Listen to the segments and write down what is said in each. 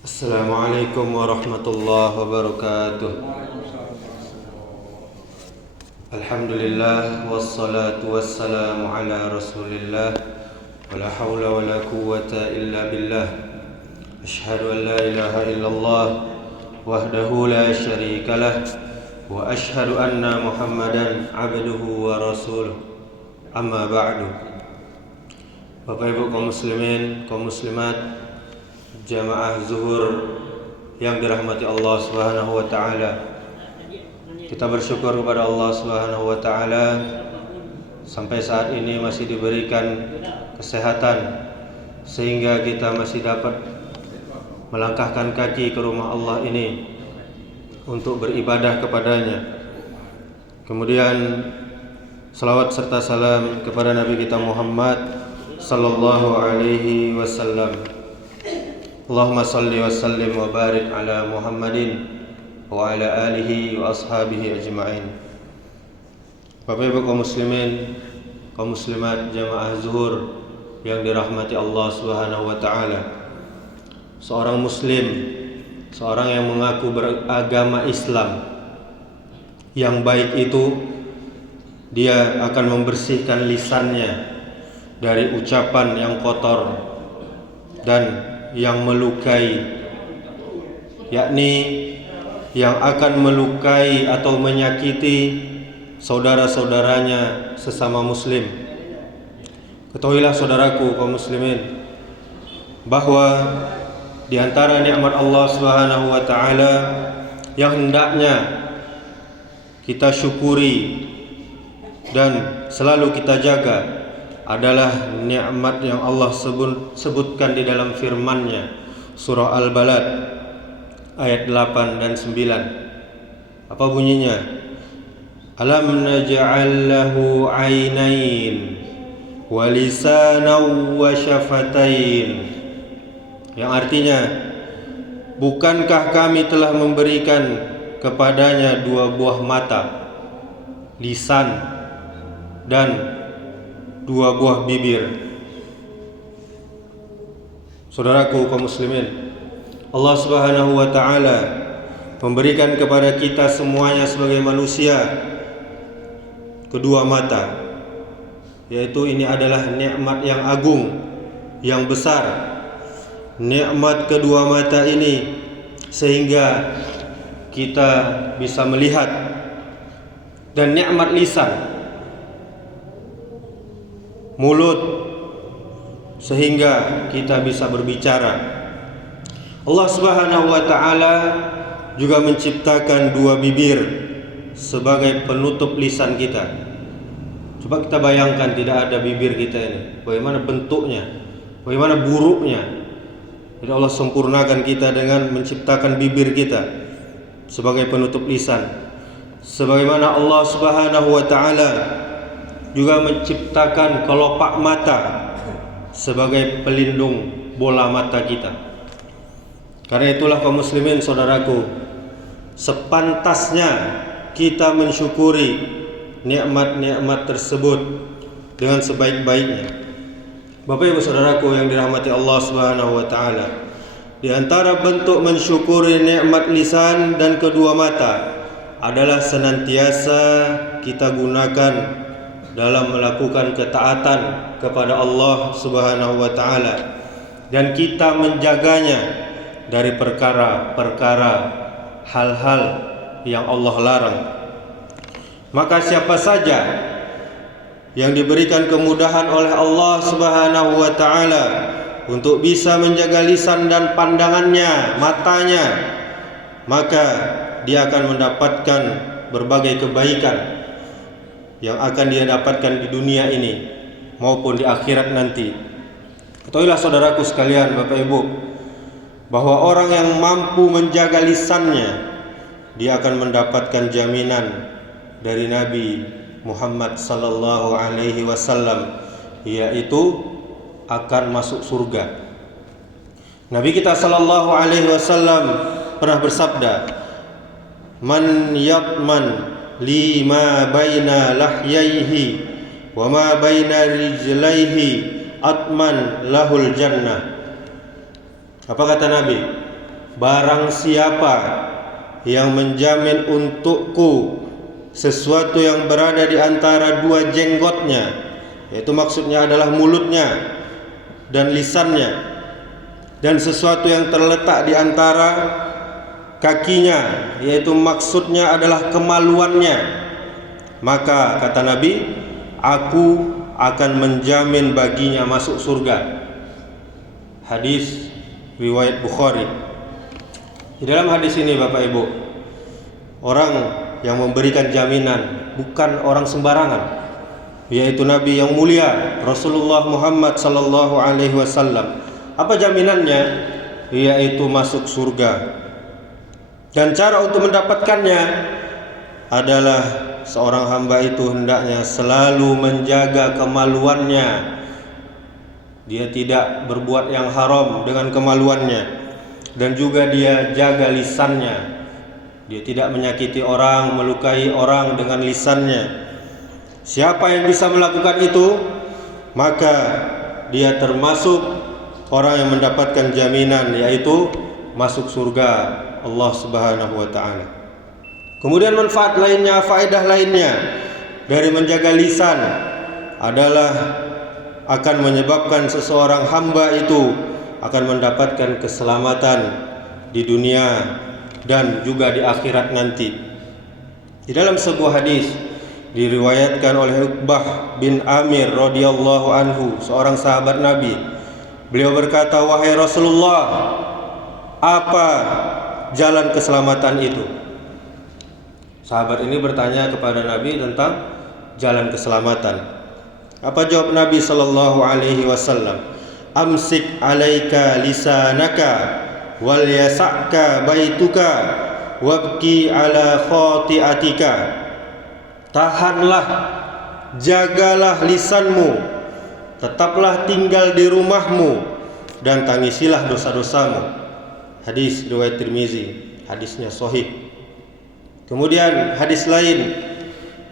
Assalamualaikum warahmatullahi wabarakatuh. Alhamdulillah wassalatu wassalamu ala Rasulillah wala haula wala quwwata illa billah. Asyhadu an la ilaha illallah wahdahu la syarikalah wa asyhadu anna Muhammadan abduhu wa rasuluh. Amma ba'du. Bapak Ibu kaum muslimin, kaum muslimat, jamaah zuhur yang dirahmati Allah Subhanahu wa taala. Kita bersyukur kepada Allah Subhanahu wa taala sampai saat ini masih diberikan kesehatan sehingga kita masih dapat melangkahkan kaki ke rumah Allah ini untuk beribadah kepadanya. Kemudian salawat serta salam kepada Nabi kita Muhammad sallallahu alaihi wasallam. Allahumma salli wa sallim wa barik ala Muhammadin wa ala alihi wa ashabihi ajma'in. Bapak Ibu kaum muslimin, kaum muslimat, jamaah zuhur yang dirahmati Allah Subhanahu wa taala. Seorang muslim, seorang yang mengaku beragama Islam yang baik itu, dia akan membersihkan lisannya dari ucapan yang kotor dan yang melukai, yakni yang akan melukai atau menyakiti saudara-saudaranya sesama muslim. Ketahuilah saudaraku kaum muslimin bahwa di antara nikmat Allah Subhanahu wa taala yang hendaknya kita syukuri dan selalu kita jaga adalah nikmat yang Allah sebutkan di dalam firman-Nya, surah Al-Balad ayat 8 dan 9. Apa bunyinya? Alam naj'al lahu 'ainain wa lisanan wa syafatain. Yang artinya, bukankah kami telah memberikan kepadanya dua buah mata, lisan dan dua buah bibir. Saudaraku kaum muslimin, Allah Subhanahu wa taala memberikan kepada kita semuanya sebagai manusia kedua mata, yaitu ini adalah nikmat yang agung, yang besar. Nikmat kedua mata ini sehingga kita bisa melihat, dan nikmat lisan, mulut, sehingga kita bisa berbicara. Allah Subhanahu wa taala juga menciptakan dua bibir sebagai penutup lisan kita. Coba kita bayangkan tidak ada bibir kita ini, bagaimana bentuknya, bagaimana buruknya. Jadi Allah sempurnakan kita dengan menciptakan bibir kita sebagai penutup lisan. Sebagaimana Allah Subhanahu wa taala juga menciptakan kelopak mata sebagai pelindung bola mata kita. Karena itulah kaum muslimin saudaraku, sepantasnya kita mensyukuri nikmat-nikmat tersebut dengan sebaik-baiknya. Bapak Ibu saudaraku yang dirahmati Allah Subhanahu wa taala, di antara bentuk mensyukuri nikmat lisan dan kedua mata adalah senantiasa kita gunakan dalam melakukan ketaatan kepada Allah Subhanahu wa taala, dan kita menjaganya dari perkara-perkara hal-hal yang Allah larang. Maka siapa saja yang diberikan kemudahan oleh Allah Subhanahu wa taala untuk bisa menjaga lisan dan pandangannya, matanya, maka dia akan mendapatkan berbagai kebaikan yang akan dia dapatkan di dunia ini maupun di akhirat nanti. Ketahuilah saudaraku sekalian, Bapak Ibu, bahwa orang yang mampu menjaga lisannya, dia akan mendapatkan jaminan dari Nabi Muhammad sallallahu alaihi wasallam, yaitu akan masuk surga. Nabi kita sallallahu alaihi wasallam pernah bersabda, "Man yatman lima baina lahyaihi wa ma baina rijlaihi atman lahul jannah." Apa kata Nabi? barang siapa yang menjamin untukku sesuatu yang berada di antara dua jenggotnya, yaitu maksudnya adalah mulutnya dan lisannya, dan sesuatu yang terletak di antara kakinya, yaitu maksudnya adalah kemaluannya, maka kata Nabi, aku akan menjamin baginya masuk surga. Hadis riwayat Bukhari. Di dalam hadis ini Bapak Ibu, orang yang memberikan jaminan bukan orang sembarangan, yaitu Nabi yang mulia Rasulullah Muhammad sallallahu alaihi wasallam. Apa jaminannya? Yaitu masuk surga. Dan cara untuk mendapatkannya adalah seorang hamba itu hendaknya selalu menjaga kemaluannya. Dia tidak berbuat yang haram dengan kemaluannya, dan juga dia jaga lisannya. Dia tidak menyakiti orang, melukai orang dengan lisannya. Siapa yang bisa melakukan itu, maka dia termasuk orang yang mendapatkan jaminan, yaitu masuk surga Allah Subhanahu wa taala. Kemudian manfaat lainnya, faedah lainnya dari menjaga lisan adalah akan menyebabkan seseorang hamba itu akan mendapatkan keselamatan di dunia dan juga di akhirat nanti. Di dalam sebuah hadis diriwayatkan oleh Uqbah bin Amir radhiyallahu anhu, seorang sahabat Nabi. Beliau berkata, "Wahai Rasulullah, apa jalan keselamatan itu?" Sahabat ini bertanya kepada Nabi tentang jalan keselamatan. Apa jawab Nabi sallallahu alaihi wasallam? "Amsik 'alaika lisanaka wal yasa'ka baituka wabki 'ala khati'atika." Tahanlah, jagalah lisanmu, tetaplah tinggal di rumahmu, dan tangisilah dosa-dosamu. Hadis riwayat Tirmizi, hadisnya sahih. Kemudian hadis lain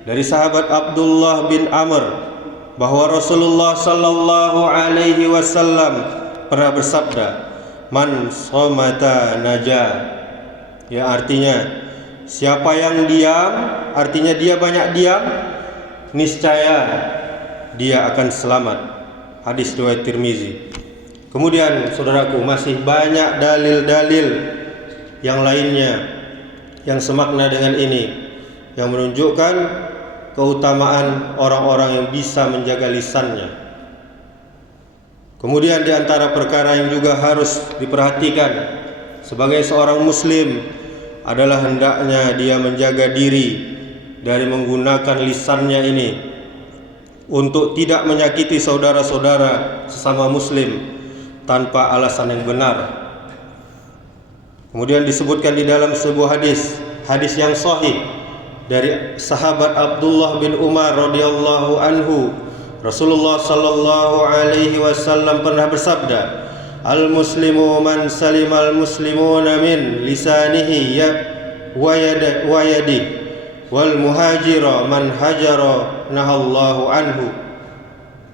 dari sahabat Abdullah bin Amr bahwa Rasulullah sallallahu alaihi wasallam pernah bersabda, "Man somata naja." Ya, artinya siapa yang diam, artinya dia banyak diam, niscaya dia akan selamat. Hadis riwayat Tirmizi. Kemudian saudaraku, masih banyak dalil-dalil yang lainnya yang semakna dengan ini, yang menunjukkan keutamaan orang-orang yang bisa menjaga lisannya. Kemudian di antara perkara yang juga harus diperhatikan sebagai seorang muslim adalah hendaknya dia menjaga diri dari menggunakan lisannya ini untuk tidak menyakiti saudara-saudara sesama muslim tanpa alasan yang benar. Kemudian disebutkan di dalam sebuah hadis yang sahih dari sahabat Abdullah bin Umar radhiyallahu anhu, Rasulullah sallallahu alaihi wasallam pernah bersabda, "Al-muslimu man salimal muslimuna min lisanihi wa yadihi, wal muhajira man hajara nahallahu anhu."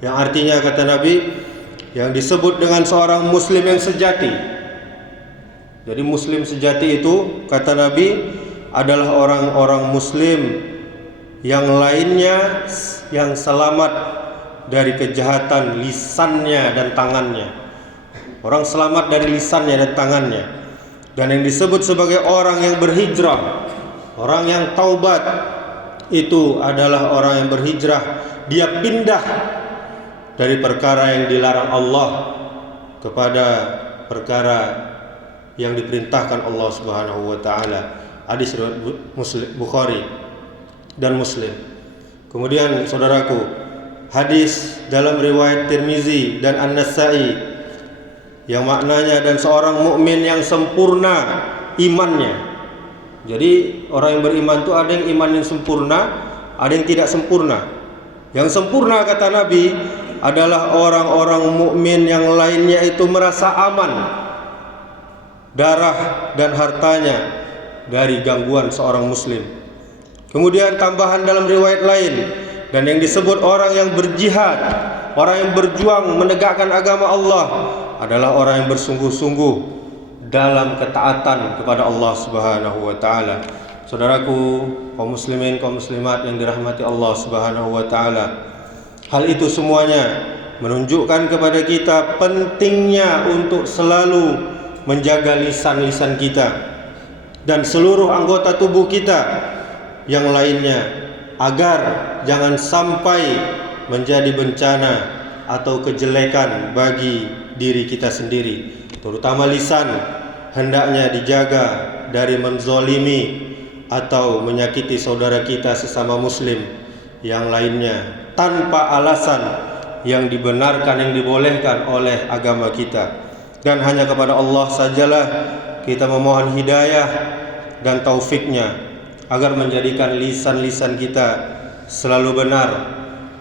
Yang artinya, kata Nabi, yang disebut dengan seorang muslim yang sejati. Jadi muslim sejati itu, kata Nabi, adalah orang-orang muslim yang lainnya yang selamat dari kejahatan lisannya dan tangannya. Orang selamat dari lisannya dan tangannya. Dan yang disebut sebagai orang yang berhijrah, orang yang taubat, itu adalah orang yang berhijrah. Dia pindah dari perkara yang dilarang Allah kepada perkara yang diperintahkan Allah Subhanahu wa taala. Hadis riwayat Bukhari dan Muslim. Kemudian saudaraku, hadis dalam riwayat Tirmizi dan An-Nasa'i yang maknanya, dan seorang mukmin yang sempurna imannya. Jadi orang yang beriman itu ada yang iman yang sempurna, ada yang tidak sempurna. Yang sempurna, kata Nabi, adalah orang-orang mukmin yang lainnya itu merasa aman darah dan hartanya dari gangguan seorang muslim. Kemudian tambahan dalam riwayat lain, dan yang disebut orang yang berjihad, orang yang berjuang menegakkan agama Allah, adalah orang yang bersungguh-sungguh dalam ketaatan kepada Allah Subhanahu wa taala. Saudaraku, kaum muslimin, kaum muslimat yang dirahmati Allah Subhanahu wa taala, hal itu semuanya menunjukkan kepada kita pentingnya untuk selalu menjaga lisan-lisan kita dan seluruh anggota tubuh kita yang lainnya, agar jangan sampai menjadi bencana atau kejelekan bagi diri kita sendiri. Terutama lisan hendaknya dijaga dari menzolimi atau menyakiti saudara kita sesama muslim yang lainnya tanpa alasan yang dibenarkan, yang dibolehkan oleh agama kita. Dan hanya kepada Allah sajalah kita memohon hidayah dan taufiknya agar menjadikan lisan-lisan kita selalu benar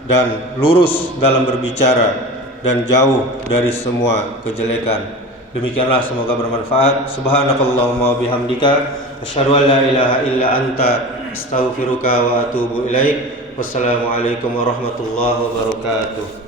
dan lurus dalam berbicara dan jauh dari semua kejelekan. Demikianlah, semoga bermanfaat. Subhanakallahumma wa bihamdika asyhadu an la ilaha illa anta astaghfiruka wa atubu ilaik. Wassalamualaikum warahmatullahi wabarakatuh.